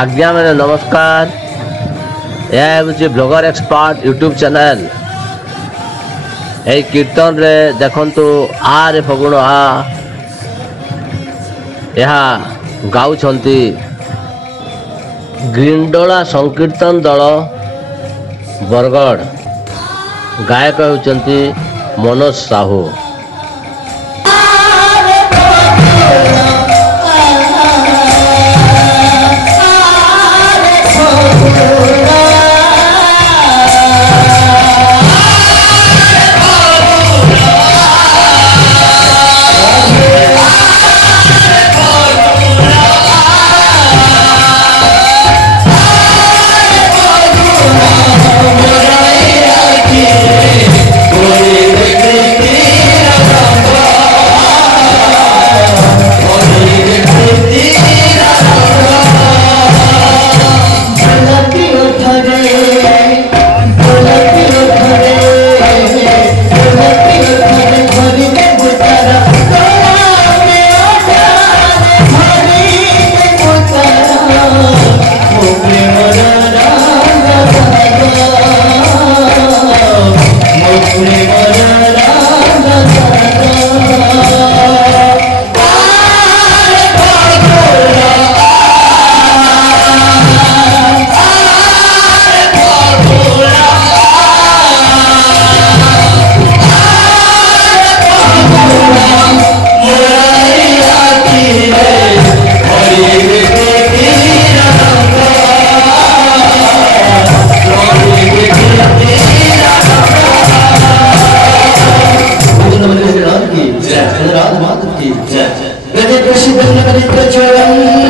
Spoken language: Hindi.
आज्ञा मैंने नमस्कार। यह हूँ ब्लॉगर एक्सपर्ट यूट्यूब चैनल। यही कीर्तन रे देखंतु आ रे फगुण आ यह गाउछंती ग्रिंडोला संकीर्तन दल बरगढ़। गायक होचंती Manoj Sahu. Jadi presiden negara kita jalan